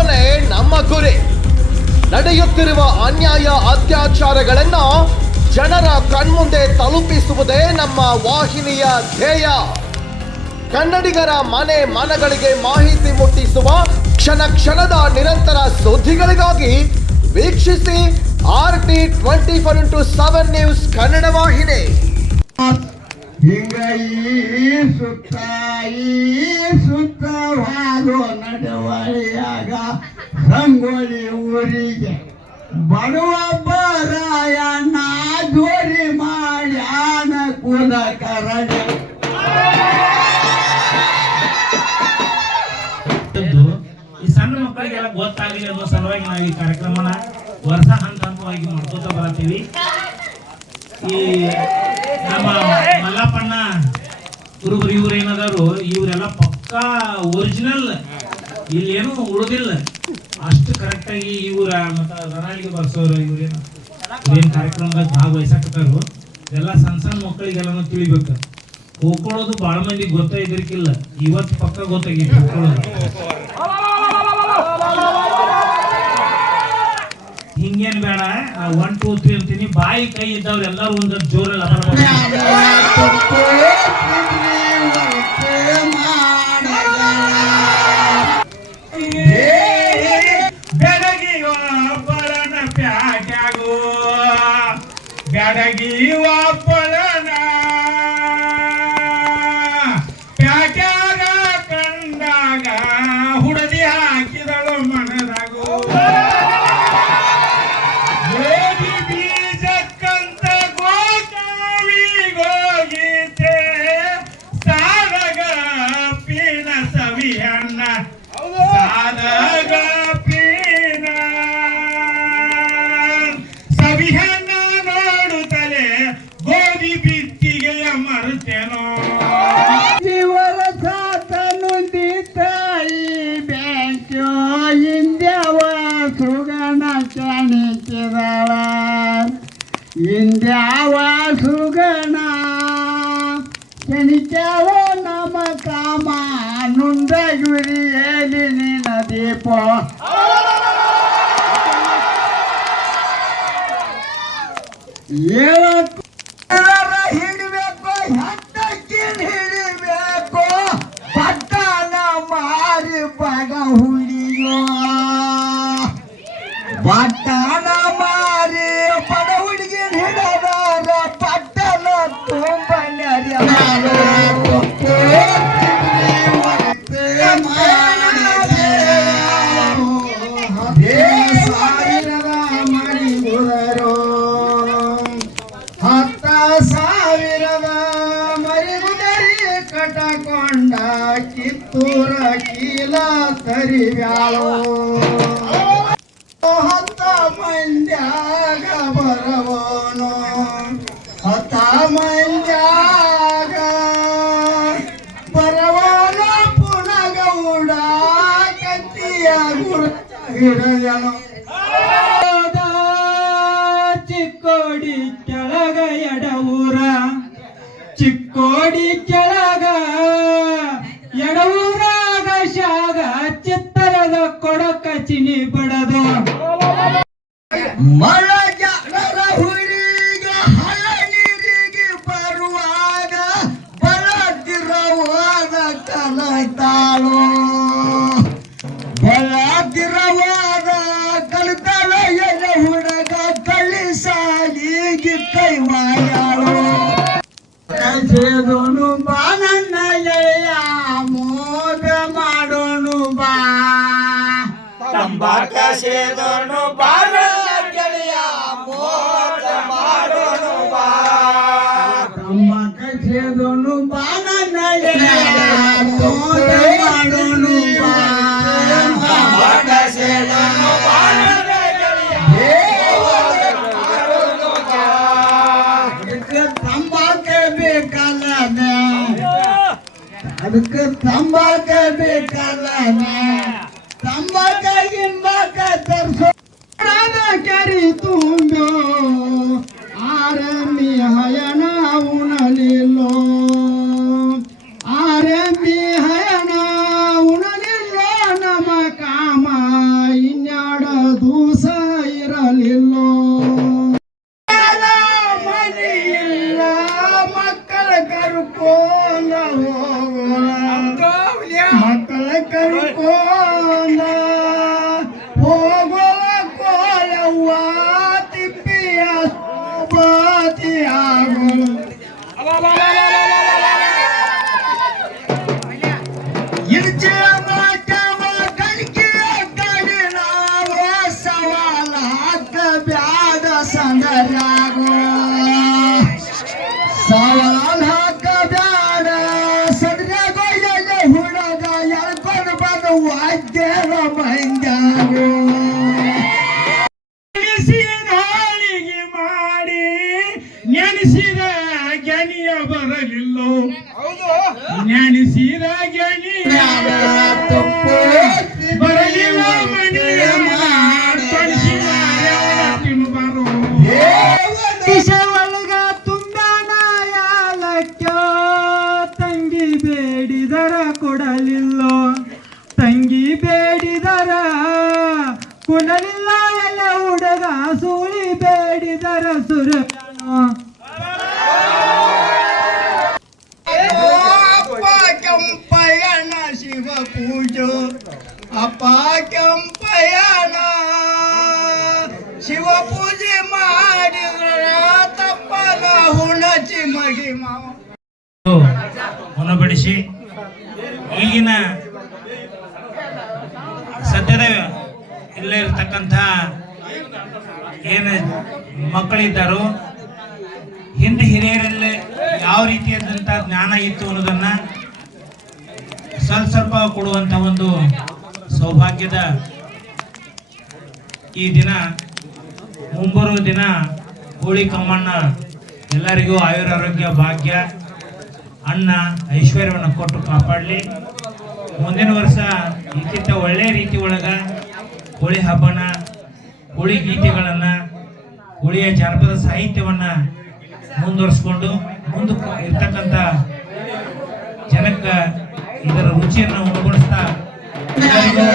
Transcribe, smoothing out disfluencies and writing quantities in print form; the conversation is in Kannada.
ಉಳಿಸುವನೇ ನಮ್ಮ ಗುರಿ. ನಡೆಯುತ್ತಿರುವ ಅನ್ಯಾಯ ಅತ್ಯಾಚಾರಗಳನ್ನ ಜನರ ಕಣ್ಮುಂದೆ ತಲುಪಿಸುವುದೇ ನಮ್ಮ ವಾಹಿನಿಯ ಧ್ಯೇಯ. ಕನ್ನಡಿಗರ ಮನೆ ಮನಗಳಿಗೆ ಮಾಹಿತಿ ಮುಟ್ಟಿಸುವ ಕ್ಷಣ ಕ್ಷಣದ ನಿರಂತರ ಸುದ್ದಿಗಳಿಗಾಗಿ ವೀಕ್ಷಿಸಿ RT24x7 ನ್ಯೂಸ್ ಕನ್ನಡ ವಾಹಿನಿ. ಹಿಂಗ ಸುತ್ತ ಹಾದು ನಡವಳಿಯಾಗ ರಂಗೋಲಿ ಊರಿಗೆ ಬರುವ ಬರಾಯಣ್ಣ ಜೋರಿ ಮಾಡ್ಯಾನ ಕುಲ ಕರಡೆ. ಈ ಸಣ್ಣ ಮಕ್ಕಳಿಗೆಲ್ಲ ಗೊತ್ತಾಗಲಿ ಅನ್ನೋ ಸಲುವಾಗಿ ನಾವು ಈ ಕಾರ್ಯಕ್ರಮನ ವರ್ಷ ಹಂತವಾಗಿ ಮಾಡ್ಕೋತ ಬರತ್ತೀವಿ. ಈ ನಮ್ಮ ಮಲ್ಲಪ್ಪಣ್ಣ ಕುರುಬರು ಇವ್ರು ಏನದಾರು ಇವರೆಲ್ಲ ಪಕ್ಕಾ ಒರಿಜಿನಲ್, ಇಲ್ಲೇನು ಉಳಿದಿಲ್ಲ, ಅಷ್ಟು ಕರೆಕ್ಟಾಗಿ ಇವ್ರ ಮತ್ತ ರಣಾಳಿಗೆ ಬರ್ಸೋರು ಇವ್ರೇನು ಕಾರ್ಯಕ್ರಮದಾಗ ಭಾಗವಹಿಸಕತ್ತಾರು. ಎಲ್ಲ ಸಣ್ಣ ಮಕ್ಕಳಿಗೆಲ್ಲ ತಿಳಿಬೇಕು. ಹೋಗ್ಕೊಳ್ಳೋದು ಭಾಳ ಮಂದಿಗೆ ಗೊತ್ತಾಗಿರ್ಕಿಲ್ಲ, ಇವತ್ತು ಪಕ್ಕ ಗೊತ್ತಾಗಿತ್ತು ಹೋಗ್ಕೊಳ್ಳೋದು. ಹಿಂಗೇನ್ ಬೇಡ, 1 2 3 ಅಂತೀನಿ. ಬಾಯಿ ಕೈ ಇದ್ದವ್ರು ಎಲ್ಲರೂ ಒಂದು ಜೋರಲ್ಲಿ ಬೆಡಗಿ ಒಬ್ಬಳನ ಪ್ಯಾಟ್ಯಾಗೋ ಬೆಡಗಿ ಒಬ್ಬಳನ ಪ್ಯಾಟ್ಯಾಗ ಕಂಡಾಗ ಹುಡದಿ ಹಾಕಿದಳು ಮನದಾಗೋ. ಗೋಧಿ ಬೀಜಕ್ಕಂತ ಗೋಕಾವಿಗೋಗೀತೆ ಸಾರಗ ಪೀನ ಸವಿಯನ್ನ ಸಾರಗ ಪೀನ ಸವಿಯನ್ನ ನೋಡುತ್ತಲೇ ಗೋಧಿ ಬಿತ್ತಿಗೆಯ ಮರುತ್ತೇನೋ. ಜೀವನ ಸಾತನು ತಾಯಿ ಬ್ಯಾಂಕ್ಯೋ ಇಂದ್ಯಾವ ಸುಗಣ ಚಾಣಿಕೆದಳ ಇಂದ್ಯಾವ ಸುಗಣ ಚಣಿಕ್ಯಾವ ನಮ ಕಾಮ ನುಂದ ಗುರಿಯಲ್ಲಿ ನಿನ್ನ ದೀಪ. ಹಿಡಬೇಕು ಹತ್ತಕ್ಕಿ ಹಿಡಿಬೇಕು ಪಟ್ಟಣ ಮಾರಿ ಬಗ ಹುಡಿಯೋ ಪಟ್ಟಣ ಮಾರಿ ಬಡ ಹುಡುಗಿ ಹಿಡದಾರ ಪಟ್ಟಣ ತುಂಬಲರಿ ಕಟಕೊಂಡ ಕಿತ್ತೂರ ಕೀಲ ತರಿವ್ಯಾಳೋ. 10 ಮಂದ್ಯಾಗ ಬರವನು 10 ಮಂದ್ಯಾಗ ಬರವನ ಪುನಗೌಡ ಕತ್ತಿಯ ಗುರು ಹಿಡಿದನು. ಚಿಕ್ಕೋಡಿ ಕೆಳಗ ಎಡವೂರ ಚಿಕ್ಕೋಡಿ ಕೆಳಗ ಎಡವೂರಾಗ ಶಾಗ ಚಿತ್ತರದ ಕೊಡಕ ಚಿನಿ ಬಡದು ಮಳ ಜಾಗರ ಹುಡುಗ ಹಳ ನೀರಿಗೆ ಬರುವಾಗ ಬಳದಿರವಾದ ಕಲಿತಾಳು ಬಳದಿರವಾದ ಕಲಿತಾಳ ಎಡ ಹುಡುಗ ಕಳಿಸಾಲಿಗೆ ಕೈ ಮಾಡ್ಯಾಳು. ಸೇದೋನು ಬಾ ನನ್ನ ಗೆಳೆಯ ಮೋದ ಮಾಡೋನು ಬಾ ತಂಬಾಕ ಸೇದೋನು ಬಾ ಗೆಳೆಯ ಮೋದ ಮಾಡೋನು ಬಾ ತಂಬಾಕ ಸೇದೋನು ಬಾ ನನ್ನ ಗೆಳೆಯ ಮೋದ ಮಾಡೋನು ಬಾ ತಂಬಾಕ ಸೇದೋನು ಬಾ ಅದಕ್ಕೆ ತಂಬಾಕ ಬೇಕಲ್ಲ ತಂಬಾಕ ಗಿಂಬಾಕ ತರ್ಸೋ ಕ್ಯಾರಿ ತುಂಬೋ ಆರಮಿ ಹಯನ ಉಣಲಿಲ್ಲೋ ಆರಮಿ ಹಯನ ಉಣಲಿಲ್ಲೋ ನಮ ಕಾಮ ಬಾಳ ಬಂದಾವು ಹಾಳಿಗೆ ಮಾಡಿ ನೆನೆಸಿದ ಗೆನಿಯ ಬರಲಿಲ್ಲೋ ನೆನೆಸಿದ ಗೆನಿಯ ಬರಲಿಲ್ಲ ಮನೆಯ ಬರೋ ಒಳಗ ತುಂಬ್ಯಾನ ಯಾಲಕ್ಕೋ ತಂಗಿ ಬೇಡಿದರ ಕೊಡಲಿಲ್ಲೋ ತಂಗಿ ಬೇಡಿದರ ಕೊಡಲಿಲ್ಲ ಎಲ್ಲ ಹುಡುಗ ಸೂಳಿ ಬೇಡಿದರ ಸುರನು ಅಪ್ಪ ಕೆಂಪಯ್ಯನ ಶಿವ ಪೂಜೋ ಅಪ್ಪ ಕೆಂಪಯ್ಯನ ಶಿವ ಪೂಜೆ ಮಾಡಿದ್ರ ತಪ್ಪನ ಹುಣಚಿ ಮಹಿಮ ಹೊನಬಡಿಸಿ ಈಗಿನ ಸದ್ಯದ ಇಲ್ಲೇ ಇರ್ತಕ್ಕಂಥ ಏನು ಮಕ್ಕಳಿದ್ದಾರೋ ಹಿಂದೆ ಹಿರಿಯರಲ್ಲಿ ಯಾವ ರೀತಿಯಾದಂಥ ಜ್ಞಾನ ಇತ್ತು ಅನ್ನೋದನ್ನ ಸ್ವಲ್ಪ ಕೊಡುವಂಥ ಒಂದು ಸೌಭಾಗ್ಯದ ಈ ದಿನ ಮುಂಬರುವ ದಿನ ಹೋಳಿ ಕಮ್ಮಣ್ಣ ಎಲ್ಲರಿಗೂ ಆಯುರಾರೋಗ್ಯ ಭಾಗ್ಯ ಅನ್ನ ಐಶ್ವರ್ಯವನ್ನು ಕೊಟ್ಟು ಕಾಪಾಡಲಿ. ಮುಂದಿನ ವರ್ಷ ಇದಕ್ಕಿಂತ ಒಳ್ಳೆಯ ರೀತಿ ಒಳಗ ಹೋಳಿ ಹಬ್ಬನ ಹೋಳಿ ಗೀತೆಗಳನ್ನು ಹೋಳಿಯ ಜಾನಪದ ಸಾಹಿತ್ಯವನ್ನು ಮುಂದುವರಿಸ್ಕೊಂಡು ಮುಂದಕ್ಕೆ ಇರ್ತಕ್ಕಂಥ ಜನಕ್ಕೆ ಇದರ ರುಚಿಯನ್ನು ಉಣಬಡಿಸ್ತಾ ಎಲ್ಲರಿಗೂ